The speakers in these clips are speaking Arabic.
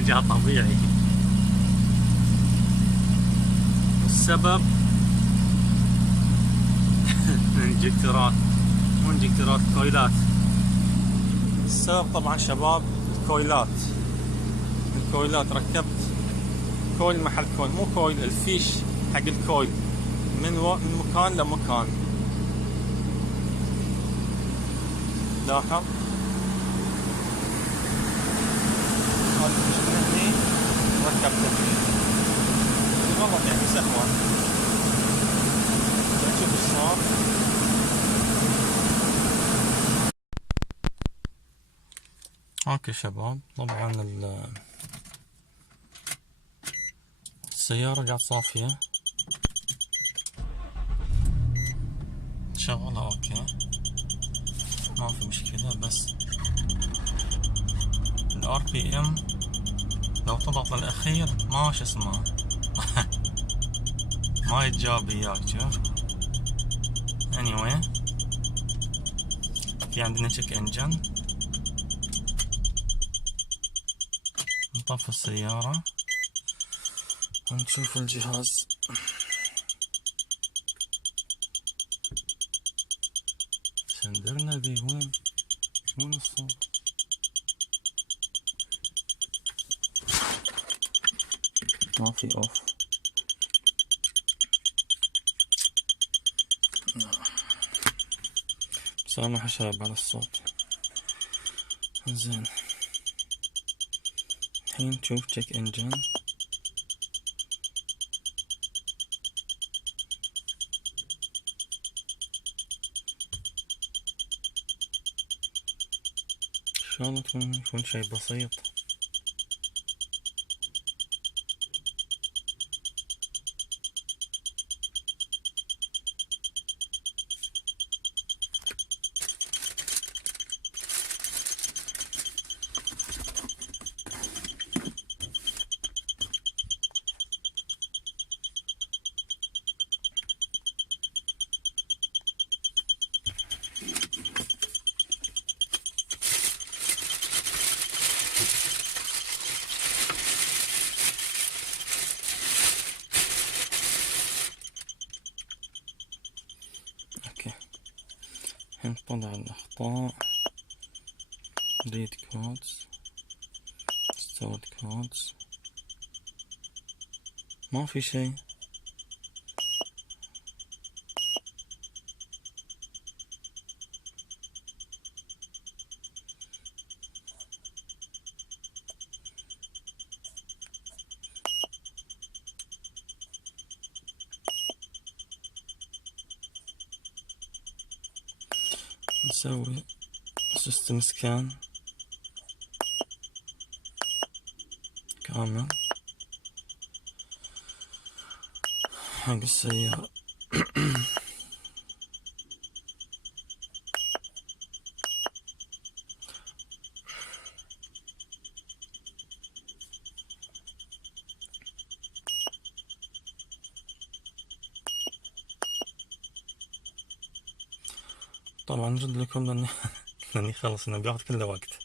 جاء طبيعي. السبب انجكتورات، مو انجكتورات، كويلات. السبب طبعا شباب الكويلات. ركبت كويل محل كويل، مو كويل، الفيش حق الكويل من مكان لمكان. لاحظ هذا الفيش من هني ركبته غلط، يعني سهوا. شوف ايش صار. اوكي شباب، طبعا السيارة قاعد صافية، شغلها اوكي ما في مشكلة، بس الار بي ام لو تضغط الاخير ما شو اسمه ما يتجاب وياك. شوف anyway، في عندنا تشيك انجن. نطفي السيارة ونشوف الجهاز. سندرنا ذي وين الصوت؟ ما في اوف. سامح شباب على الصوت. زين، الحين نشوف تشيك انجن. ان شاء الله يكون شي بسيط. نطلع الأخطاء، read codes، stored codes، ما في شيء. نسوي سيستم سكان كامل حق السيارة. طبعا نرد لكم لاني خلص انه بياخذ كله وقت.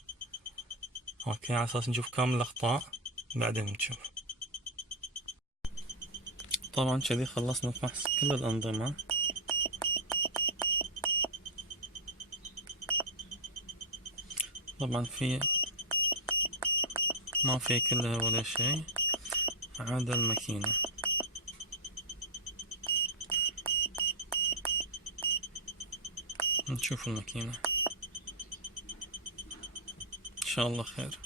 اوكي، على اساس نشوف كامل الاخطاء بعدين نشوف. طبعا كذي خلصنا فحص كل الانظمة. طبعا ما في كلها ولا شيء عدا الماكينة. نشوف الماكينة ان شاء الله خير.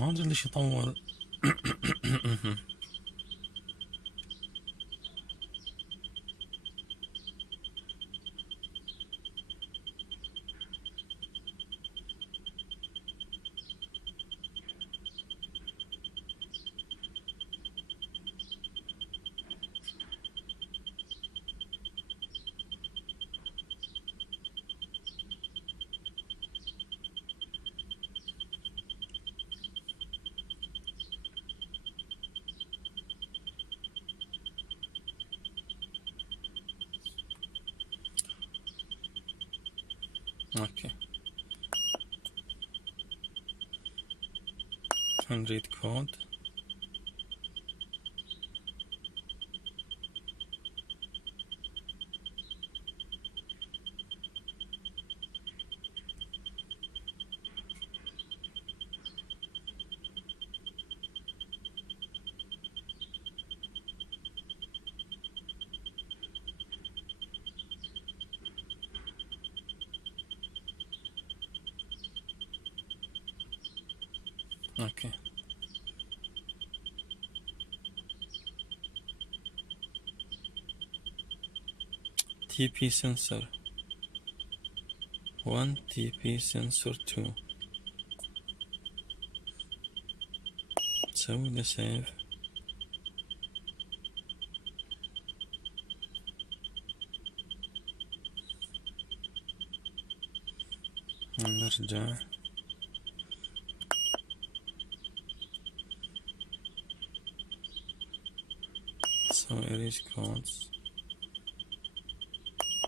ما ادري ليش يطول. اوكي نريد كود. اوكي TP sensor 1 TP sensor 2. تسوي له سيف. نرجع نسوي erase codes.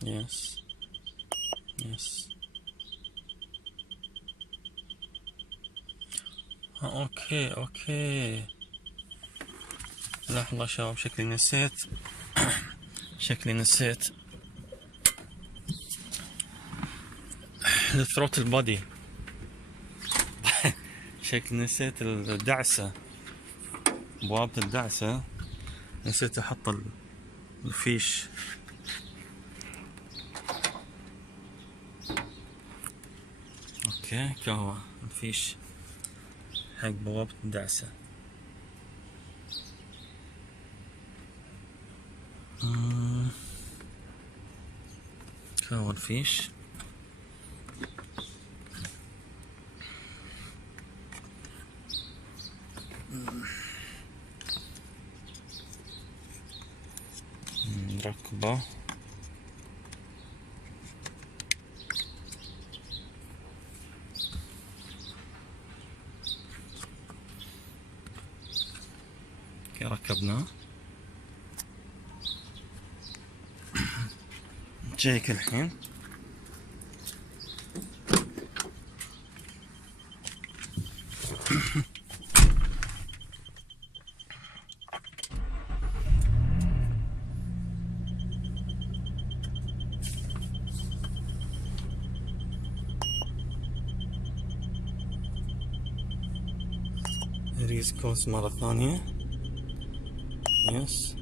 yes اوكي لحظة شباب، شكلي نسيت الثروت البادي. شكلي نسيت الدعسة، بوابة الدعسة نسيت احط الفيش. اوكي كهو الفيش حق بوابة الدعسة. كهو الفيش. نركبه. ركبناه. جايك الحين. ريز كوس مرة ثانية. يس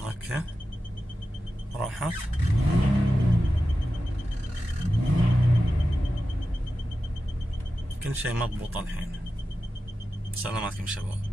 اوكي راحت. كل شيء مضبوط الحين. سلاماتكم شباب.